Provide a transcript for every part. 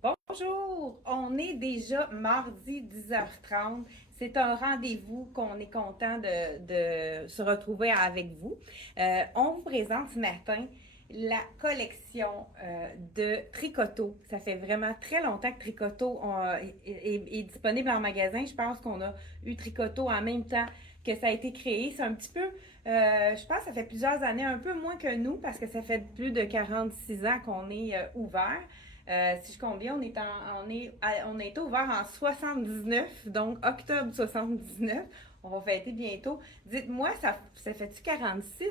Bonjour! On est déjà mardi 10h30. C'est un rendez-vous qu'on est content de se retrouver avec vous. On vous présente ce matin la collection de Tricoto. Ça fait vraiment très longtemps que Tricoto est disponible en magasin. Je pense qu'on a eu Tricoto en même temps que ça a été créé. C'est un petit peu, je pense que ça fait plusieurs années, un peu moins que nous, parce que ça fait plus de 46 ans qu'on est ouvert. Si je compte bien, on a été ouvert en 79, donc octobre 79. On va fêter bientôt. Dites-moi, ça fait-tu 46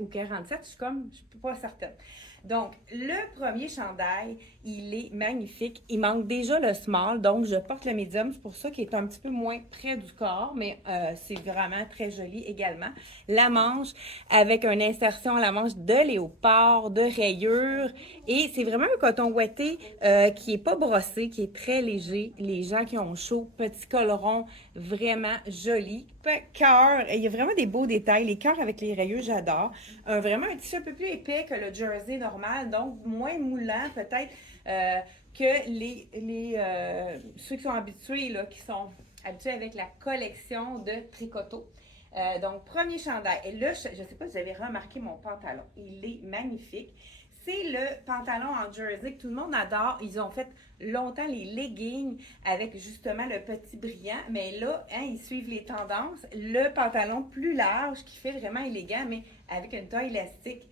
ou 47? Je suis pas certaine. Donc, le premier chandail, il est magnifique. Il manque déjà le small, donc je porte le medium. C'est pour ça qu'il est un petit peu moins près du corps, mais c'est vraiment très joli également. La manche avec une insertion à la manche de léopard, de rayures. Et c'est vraiment un coton ouaté qui est pas brossé, qui est très léger. Les gens qui ont chaud, petit coloron, vraiment joli. Cœur, il y a vraiment des beaux détails. Les cœurs avec les rayures, j'adore. Vraiment un tissu un peu plus épais que le jersey normal, donc moins moulant peut-être que ceux qui sont habitués, là, qui sont habitués avec la collection de Tricoto. Donc, premier chandail. Et là, je ne sais pas si vous avez remarqué mon pantalon. Il est magnifique. C'est le pantalon en jersey que tout le monde adore. Ils ont fait longtemps les leggings avec justement le petit brillant. Mais là, hein, ils suivent les tendances. Le pantalon plus large qui fait vraiment élégant, mais avec une taille élastique.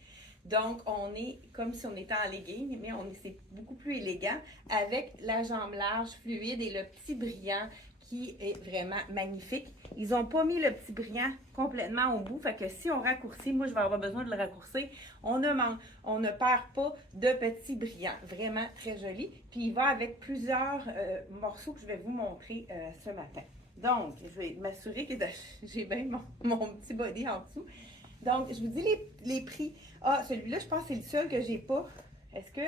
Donc, on est comme si on était en legging, mais c'est beaucoup plus élégant avec la jambe large, fluide et le petit brillant qui est vraiment magnifique. Ils n'ont pas mis le petit brillant complètement au bout, fait que si on raccourcit, moi je vais avoir besoin de le raccourcir, on ne perd pas de petit brillant. Vraiment très joli. Puis il va avec plusieurs morceaux que je vais vous montrer ce matin. Donc, je vais m'assurer que j'ai bien mon petit body en dessous. Donc, je vous dis les prix. Ah, celui-là, je pense que c'est le seul que j'ai pas. Est-ce que...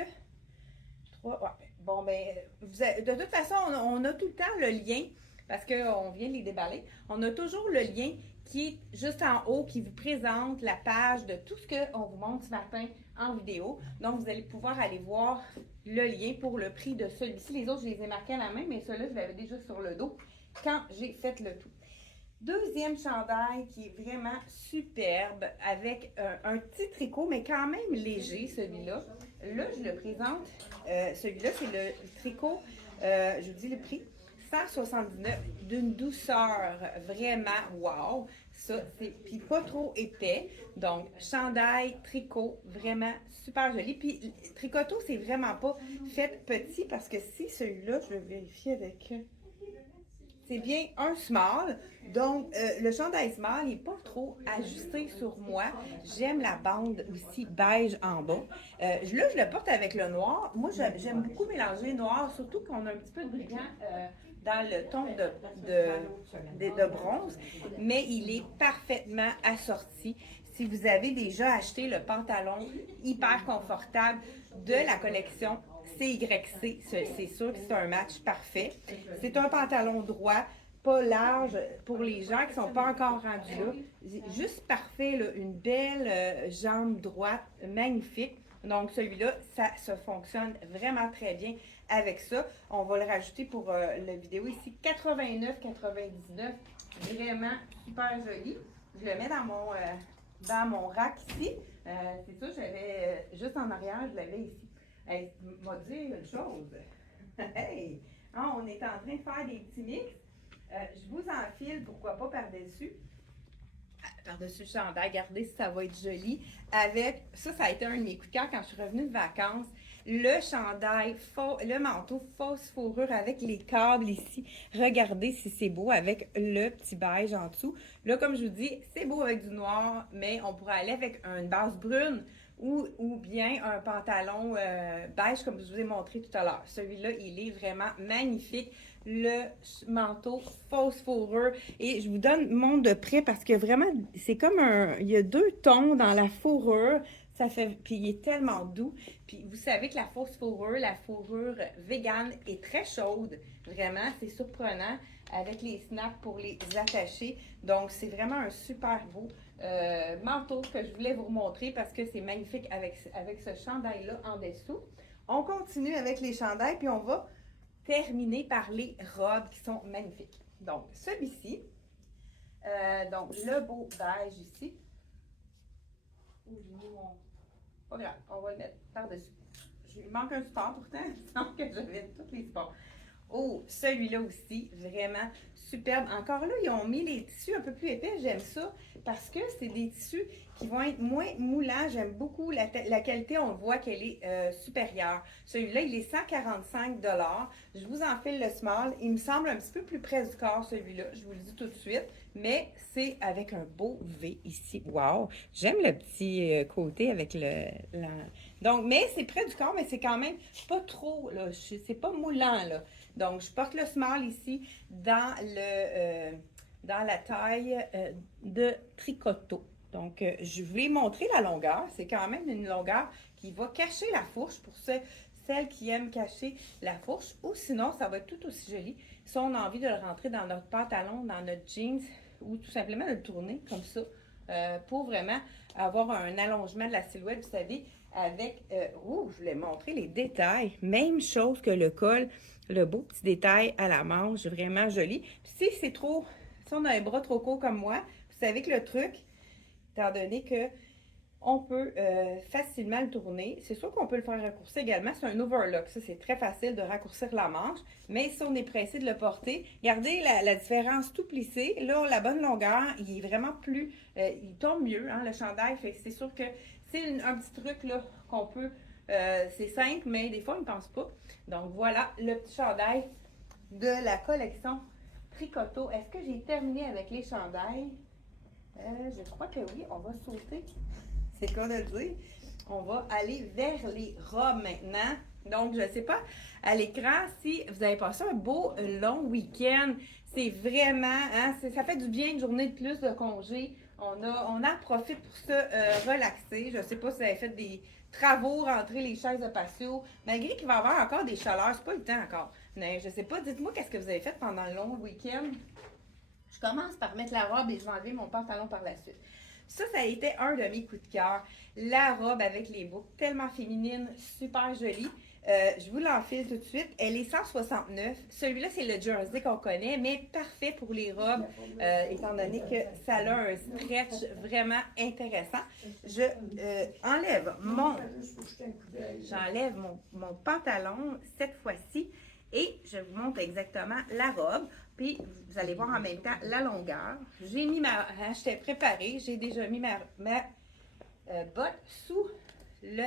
Ouais. Bon, ben, de toute façon, on a tout le temps le lien, parce qu'on vient de les déballer. On a toujours le lien qui est juste en haut, qui vous présente la page de tout ce qu'on vous montre ce matin en vidéo. Donc, vous allez pouvoir aller voir le lien pour le prix de celui-ci. Les autres, je les ai marqués à la main, mais celui-là, je l'avais déjà sur le dos quand j'ai fait le tout. Deuxième chandail qui est vraiment superbe avec un petit tricot, mais quand même léger, celui-là. Là, je le présente. Celui-là, c'est le tricot, je vous dis le prix, 179 d'une douceur vraiment wow. Ça, c'est puis pas trop épais. Donc, chandail, tricot, vraiment super joli. Puis, tricoto, c'est vraiment pas fait petit parce que si celui-là, je vais vérifier avec. C'est bien un small. Donc, le chandail small n'est pas trop ajusté sur moi. J'aime la bande aussi beige en bas. Là, je le porte avec le noir. Moi, j'aime beaucoup mélanger noir, surtout qu'on a un petit peu de brillant dans le ton de bronze. Mais il est parfaitement assorti. Si vous avez déjà acheté le pantalon hyper confortable de la collection CYC, c'est sûr que c'est un match parfait. C'est un pantalon droit, pas large pour les gens qui ne sont pas encore rendus là. Juste parfait, là, une belle jambe droite, magnifique. Donc celui-là, ça fonctionne vraiment très bien avec ça. On va le rajouter pour la vidéo ici. 89,99. Vraiment super joli. Je le mets dans mon rack ici. C'est ça, j'avais juste en arrière, je l'avais ici. Hey, m'a dit une chose. Hey, hein, on est en train de faire des petits mix. Je vous enfile, pourquoi pas par-dessus. Par-dessus le chandail, regardez si ça va être joli. Avec ça a été un de mes coups de cœur quand je suis revenue de vacances. Le chandail, le manteau fausse fourrure avec les câbles ici. Regardez si c'est beau avec le petit beige en dessous. Là, comme je vous dis, c'est beau avec du noir, mais on pourrait aller avec une base brune ou bien un pantalon beige comme je vous ai montré tout à l'heure. Celui-là, il est vraiment magnifique. Le manteau fausse fourrure. Et je vous montre de près parce que vraiment, c'est comme il y a deux tons dans la fourrure. Ça fait, puis il est tellement doux. Puis vous savez que la fourrure végane est très chaude. Vraiment, c'est surprenant avec les snaps pour les attacher. Donc, c'est vraiment un super beau manteau que je voulais vous montrer parce que c'est magnifique avec ce chandail-là en dessous. On continue avec les chandails, puis on va terminer par les robes qui sont magnifiques. Donc, celui-ci, donc le beau beige ici. Pas grave, on va le mettre par-dessus. Il manque un support pourtant, donc j'avais tous les supports. Oh, celui-là aussi, vraiment superbe. Encore là, ils ont mis les tissus un peu plus épais. J'aime ça parce que c'est des tissus qui vont être moins moulants. J'aime beaucoup la qualité. On voit qu'elle est supérieure. Celui-là, il est 145 $. Je vous enfile le small. Il me semble un petit peu plus près du corps, celui-là. Je vous le dis tout de suite. Mais c'est avec un beau V ici. Wow! J'aime le petit côté avec Donc, mais c'est près du corps, mais c'est quand même pas trop, là. C'est pas moulant, là. Donc, je porte le small ici dans la taille de tricoteau. Donc, je voulais montrer la longueur. C'est quand même une longueur qui va cacher la fourche pour celles qui aiment cacher la fourche. Ou sinon, ça va être tout aussi joli si on a envie de le rentrer dans notre pantalon, dans notre jeans ou tout simplement de le tourner comme ça pour vraiment avoir un allongement de la silhouette, vous savez, avec, je voulais montrer les détails. Même chose que le col, le beau petit détail à la manche, vraiment joli. Puis si on a un bras trop court comme moi, vous savez que le truc, étant donné que on peut facilement le tourner. C'est sûr qu'on peut le faire raccourcir également. C'est un overlock. Ça, c'est très facile de raccourcir la manche. Mais si on est pressé de le porter, regardez la différence tout plissé. Là, la bonne longueur, il est vraiment plus... il tombe mieux, hein, le chandail. Fait que c'est sûr que c'est un petit truc là qu'on peut... c'est simple, mais des fois, on ne pense pas. Donc, voilà le petit chandail de la collection Tricoteau. Est-ce que j'ai terminé avec les chandails? Je crois que oui. On va sauter. C'est quoi de le dire? On va aller vers les robes maintenant. Donc, je ne sais pas à l'écran si vous avez passé un beau long week-end. C'est vraiment, hein, ça fait du bien une journée de plus de congé. On en profite pour se relaxer. Je ne sais pas si vous avez fait des travaux, rentrer les chaises de patio. Malgré qu'il va y avoir encore des chaleurs, c'est pas le temps encore. Mais je ne sais pas, dites-moi qu'est-ce que vous avez fait pendant le long week-end. Je commence par mettre la robe et je vais enlever mon pantalon par la suite. Ça a été un de mes coups de cœur. La robe avec les boucles, tellement féminine, super jolie. Je vous l'enfile tout de suite. Elle est 169. Celui-là, c'est le jersey qu'on connaît, mais parfait pour les robes, étant donné que ça a un stretch vraiment intéressant. J'enlève mon pantalon cette fois-ci et je vous montre exactement la robe. Puis, vous allez voir en même temps la longueur. J'étais préparée. J'ai déjà mis ma botte sous le...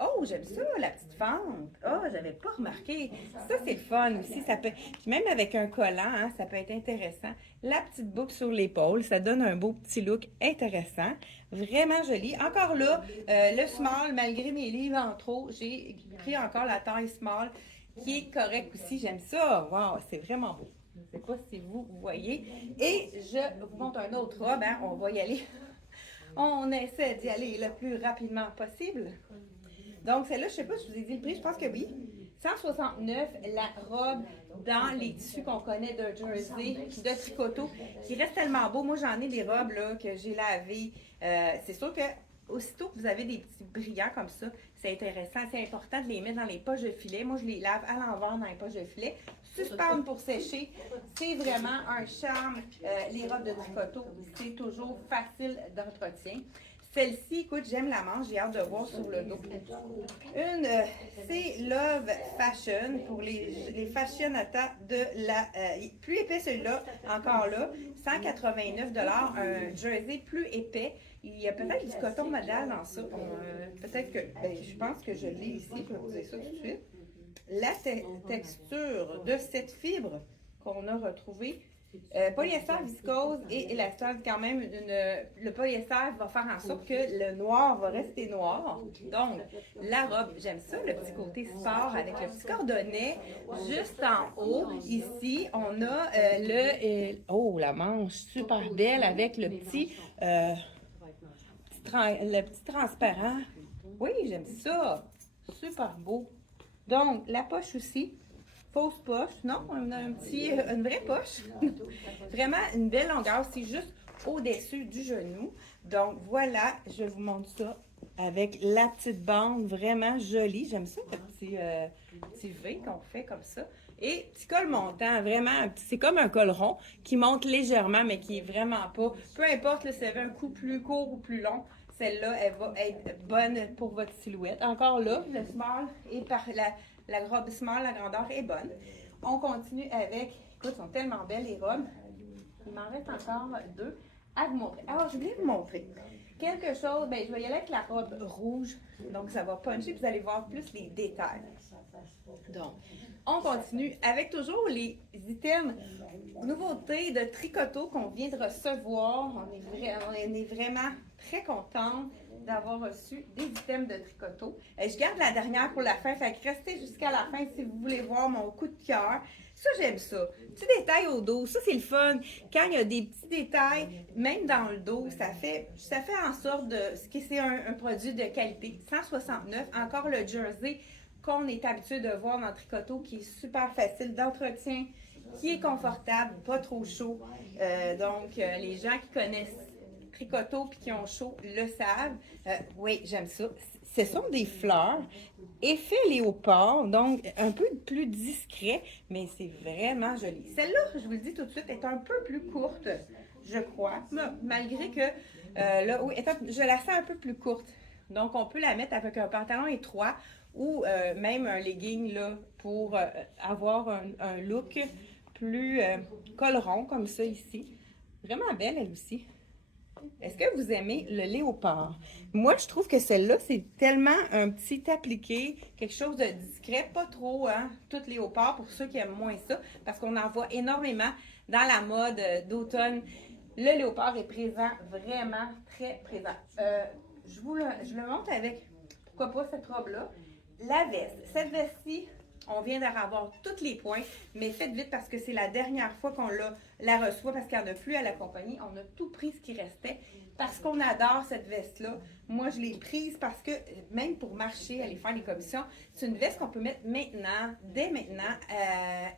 Oh, j'aime ça, la petite fente. Oh, j'avais pas remarqué. Ça, c'est le fun aussi. Ça peut... Puis même avec un collant, hein, ça peut être intéressant. La petite boucle sur l'épaule, ça donne un beau petit look intéressant. Vraiment joli. Encore là, le small, malgré mes livres en trop, j'ai pris encore la taille small qui est correcte aussi. J'aime ça. Wow, c'est vraiment beau. Je ne sais pas si vous voyez. Et je vous montre un autre robe. Hein. On va y aller. On essaie d'y aller le plus rapidement possible. Donc, celle-là, je ne sais pas si je vous ai dit le prix. Je pense que oui. 169, la robe dans les tissus qu'on connaît de jersey, de tricoteau, qui reste tellement beau. Moi, j'en ai des robes là, que j'ai lavées. C'est sûr que aussitôt que vous avez des petits brillants comme ça, c'est intéressant. C'est important de les mettre dans les poches de filet. Moi, je les lave à l'envers dans les poches de filet. Suspendre pour sécher. C'est vraiment un charme. Les robes de tricoteau, c'est toujours facile d'entretien. Celle-ci, écoute, j'aime la manche, j'ai hâte de voir sur le dos. C'est Love Fashion pour les fashionatas de la... plus épais celui-là, encore là, 189 $, un jersey plus épais. Il y a peut-être du coton modal dans ça. Peut-être que, je pense que je l'ai ici, je vais vous dire ça tout de suite. La texture de cette fibre qu'on a retrouvée, polyester, viscose et élastane, quand même, le polyester va faire en sorte que le noir va rester noir. Donc, la robe, j'aime ça, le petit côté sport avec le petit cordonnet. Juste en haut, ici, on a la manche super belle avec le petit transparent. Oui, j'aime ça. Super beau. Donc, la poche aussi. Fausse poche, non, on a une vraie poche. Vraiment une belle longueur, c'est juste au-dessus du genou. Donc voilà, je vous montre ça avec la petite bande vraiment jolie. J'aime ça, le petit V qu'on fait comme ça. Et petit col montant, vraiment, c'est comme un col rond qui monte légèrement, mais qui est vraiment pas. Peu importe là, si vous avez un cou plus court ou plus long, celle-là, elle va être bonne pour votre silhouette. Encore là, le small et par la robe small, la grandeur est bonne. On continue avec, écoute, sont tellement belles les robes. Il m'en reste encore deux à vous montrer. Alors, je voulais vous montrer quelque chose. Bien, je vais y aller avec la robe rouge. Donc, ça va puncher. Vous allez voir plus les détails. Donc, on continue avec toujours les items nouveautés de tricoto qu'on vient de recevoir. On est vraiment très contente d'avoir reçu des items de tricoto. Je garde la dernière pour la fin, fait que restez jusqu'à la fin si vous voulez voir mon coup de cœur. Ça, j'aime ça. Petits détails au dos, ça c'est le fun. Quand il y a des petits détails, même dans le dos, ça fait en sorte de que c'est un produit de qualité. 169, encore le jersey qu'on est habitué de voir dans le tricoto, qui est super facile d'entretien, qui est confortable, pas trop chaud. Donc, les gens qui connaissent tricoto puis qui ont chaud le savent. Oui, j'aime ça. Ce sont des fleurs, effet léopard, donc un peu plus discret, mais c'est vraiment joli. Celle-là, je vous le dis tout de suite, est un peu plus courte, je crois, malgré que là, oui, je la sens un peu plus courte. Donc, on peut la mettre avec un pantalon étroit ou même un legging là, pour avoir un look plus col rond comme ça ici. Vraiment belle, elle aussi. Est-ce que vous aimez le léopard? Moi, je trouve que celle-là, c'est tellement un petit appliqué, quelque chose de discret, pas trop, hein, tout léopard pour ceux qui aiment moins ça, parce qu'on en voit énormément dans la mode d'automne. Le léopard est présent, vraiment très présent. Je le montre avec, pourquoi pas, cette robe-là. La veste. Cette veste-ci, on vient de revoir tous les points, mais faites vite parce que c'est la dernière fois qu'on la reçoit parce qu'il n'y en a plus à la compagnie. On a tout pris ce qui restait parce qu'on adore cette veste-là. Moi, je l'ai prise parce que même pour marcher, aller faire des commissions, c'est une veste qu'on peut mettre maintenant, dès maintenant,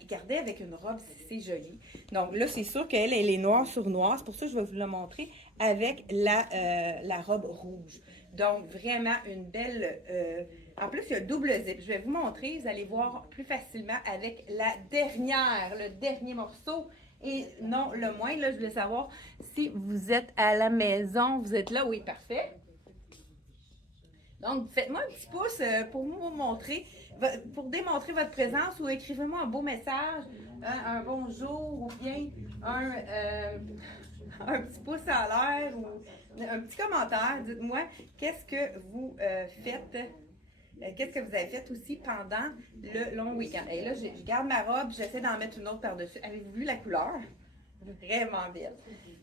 garder avec une robe si c'est joli. Donc là, c'est sûr qu'elle est noire sur noir. C'est pour ça que je vais vous la montrer avec la robe rouge. Donc, vraiment une belle... en plus, il y a double zip. Je vais vous montrer. Vous allez voir plus facilement avec le dernier morceau. Et non, le moins, là, je voulais savoir si vous êtes à la maison. Vous êtes là? Oui, parfait. Donc, faites-moi un petit pouce pour vous montrer, pour démontrer votre présence ou écrivez-moi un beau message, un bonjour ou bien un petit pouce en l'air ou un petit commentaire. Dites-moi qu'est-ce que vous faites. Qu'est-ce que vous avez fait aussi pendant le long week-end? Et là, je garde ma robe, j'essaie d'en mettre une autre par-dessus. Avez-vous vu la couleur? Vraiment belle.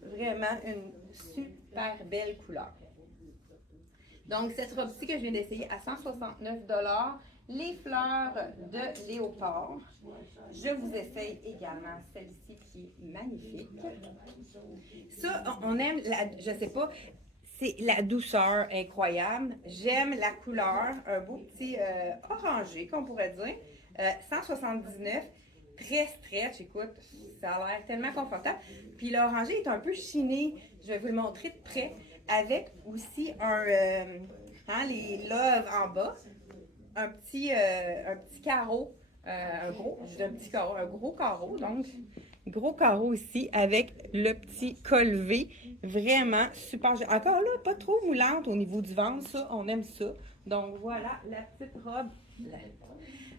Vraiment une super belle couleur. Donc, cette robe-ci que je viens d'essayer à 169 $, les fleurs de léopard. Je vous essaye également celle-ci qui est magnifique. Ça, on aime, je sais pas, c'est la douceur incroyable. J'aime la couleur, un beau petit orangé qu'on pourrait dire. 179, très stretch, écoute, ça a l'air tellement confortable. Puis l'orangé est un peu chiné, je vais vous le montrer de près, avec aussi les loves en bas, un petit carreau, un gros carreau, donc gros carreau ici avec le petit col V, vraiment super. Encore là, pas trop moulante au niveau du ventre, ça, on aime ça. Donc voilà, la petite robe,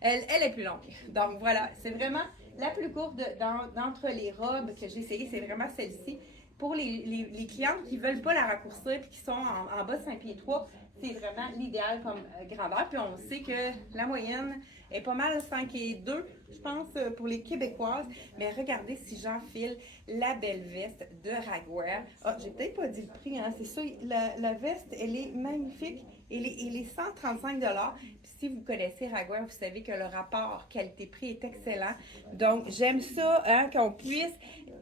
elle est plus longue. Donc voilà, c'est vraiment la plus courte d'entre les robes que j'ai essayées, c'est vraiment celle-ci. Pour les clientes qui ne veulent pas la raccourcir et qui sont en bas de 5 pieds 3, c'est vraiment l'idéal comme grandeur. Puis on sait que la moyenne est pas mal 5 et 2, je pense, pour les Québécoises. Mais regardez si j'enfile la belle veste de Ragwear. Ah, j'ai peut-être pas dit le prix, hein, c'est ça. La veste, elle est magnifique. Elle est 135 $. Puis si vous connaissez Ragwear, vous savez que le rapport qualité-prix est excellent. Donc, j'aime ça, hein, qu'on puisse,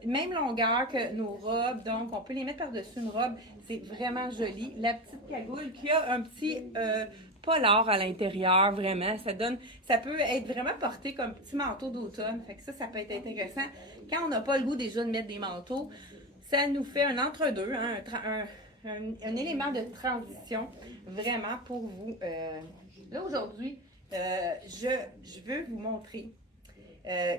même longueur que nos robes, donc on peut les mettre par-dessus une robe. C'est vraiment joli. La petite cagoule qui a un petit polar à l'intérieur, vraiment. Ça peut être vraiment porté comme petit manteau d'automne. Fait que ça peut être intéressant. Quand on n'a pas le goût déjà de mettre des manteaux, ça nous fait un entre-deux, hein, un élément de transition vraiment pour vous. Là, aujourd'hui, je veux vous montrer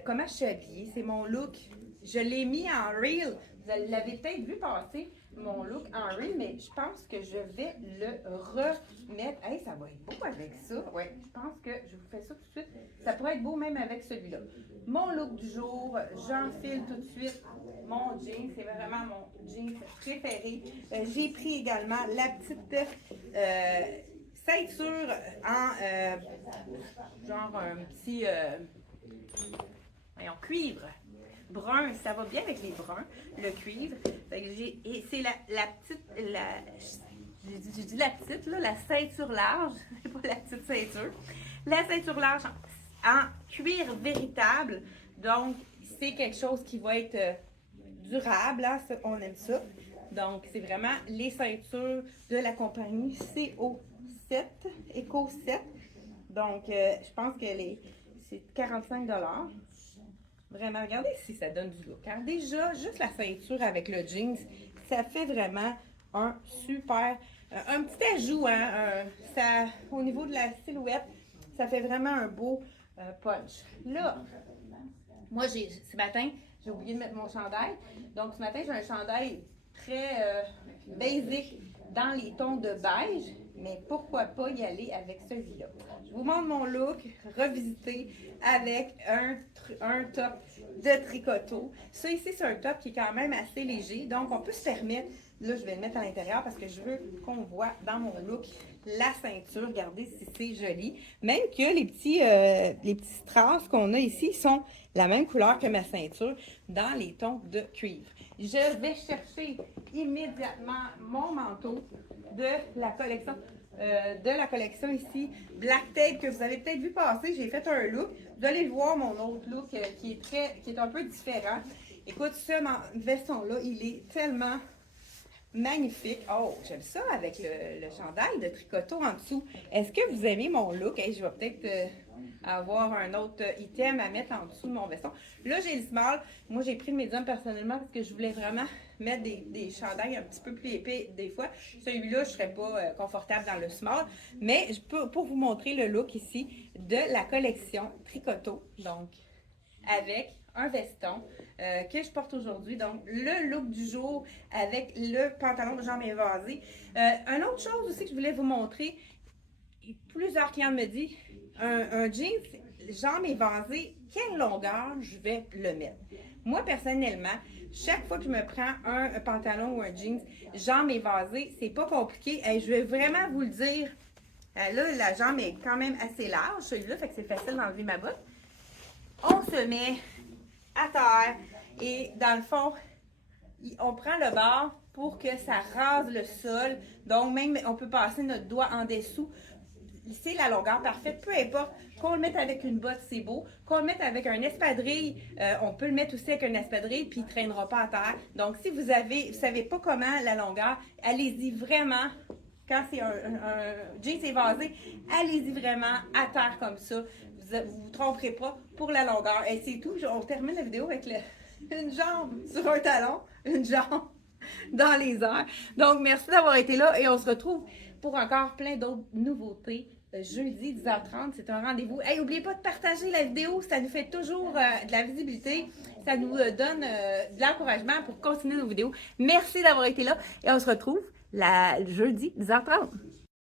comment je suis habillée. C'est mon look. Je l'ai mis en reel. Vous l'avez peut-être vu passer, mon look en reel, mais je pense que je vais le remettre. Hey, ça va être beau avec ça. Oui, je pense que je vous fais ça tout de suite. Ça pourrait être beau même avec celui-là. Mon look du jour, j'enfile tout de suite mon jean. C'est vraiment mon jean préféré. J'ai pris également la petite ceinture en genre un petit voyons, cuivre. Brun, ça va bien avec les bruns, le cuivre. Et c'est la petite, j'ai dit la petite, là, la ceinture large, c'est pas la petite ceinture. La ceinture large en cuir véritable. Donc, c'est quelque chose qui va être durable, hein, on aime ça. Donc, c'est vraiment les ceintures de la compagnie CO7, Eco 7. Donc, je pense que c'est 45 $. Vraiment, regardez si ça donne du look. Hein? Déjà, juste la ceinture avec le jeans, ça fait vraiment un super, un petit ajout, hein? Au niveau de la silhouette, ça fait vraiment un beau punch. Là, moi, ce matin, j'ai oublié de mettre mon chandail. Donc, ce matin, j'ai un chandail très basic dans les tons de beige. Mais pourquoi pas y aller avec celui-là? Je vous montre mon look revisité avec un top de tricoteau. Ça ici, c'est un top qui est quand même assez léger. Donc, on peut se permettre, là, je vais le mettre à l'intérieur parce que je veux qu'on voit dans mon look la ceinture. Regardez si c'est joli. Même que les petits strass qu'on a ici sont la même couleur que ma ceinture dans les tons de cuivre. Je vais chercher immédiatement mon manteau de la collection ici, Black Tape, que vous avez peut-être vu passer. J'ai fait un look. Vous allez le voir, mon autre look qui est un peu différent. Écoute, ce veston-là, il est tellement magnifique. Oh, j'aime ça avec le chandail de tricoteau en dessous. Est-ce que vous aimez mon look? Hey, je vais peut-être avoir un autre item à mettre en dessous de mon veston. Là, j'ai le small. Moi, j'ai pris le médium personnellement parce que je voulais vraiment mettre des chandails un petit peu plus épais des fois. Celui-là, je ne serais pas confortable dans le small. Mais pour vous montrer le look ici de la collection Tricoteau. Donc, avec un veston que je porte aujourd'hui. Donc, le look du jour avec le pantalon de jambes évasées. Une autre chose aussi que je voulais vous montrer, plusieurs clients me disent, un jeans jambes évasées, quelle longueur je vais le mettre? Moi, personnellement, chaque fois que je me prends un pantalon ou un jeans jambes évasées, c'est pas compliqué. Et je vais vraiment vous le dire. Là, la jambe est quand même assez large, celui-là, fait que c'est facile d'enlever ma botte. On se met à terre et dans le fond, on prend le bord pour que ça rase le sol. Donc, même, on peut passer notre doigt en dessous. C'est la longueur parfaite, peu importe. Qu'on le mette avec une botte, c'est beau. Qu'on le mette avec un espadrille, on peut le mettre aussi avec un espadrille, puis il ne traînera pas à terre. Donc, si vous ne savez pas comment la longueur, allez-y vraiment. Quand c'est un jeans évasé, allez-y vraiment à terre comme ça. Vous ne vous tromperez pas pour la longueur. Et c'est tout. On termine la vidéo avec une jambe sur un talon, une jambe dans les airs. Donc, merci d'avoir été là et on se retrouve pour encore plein d'autres nouveautés. Jeudi 10h30, c'est un rendez-vous. Hey, n'oubliez pas de partager la vidéo, ça nous fait toujours de la visibilité, ça nous donne de l'encouragement pour continuer nos vidéos. Merci d'avoir été là et on se retrouve jeudi 10h30.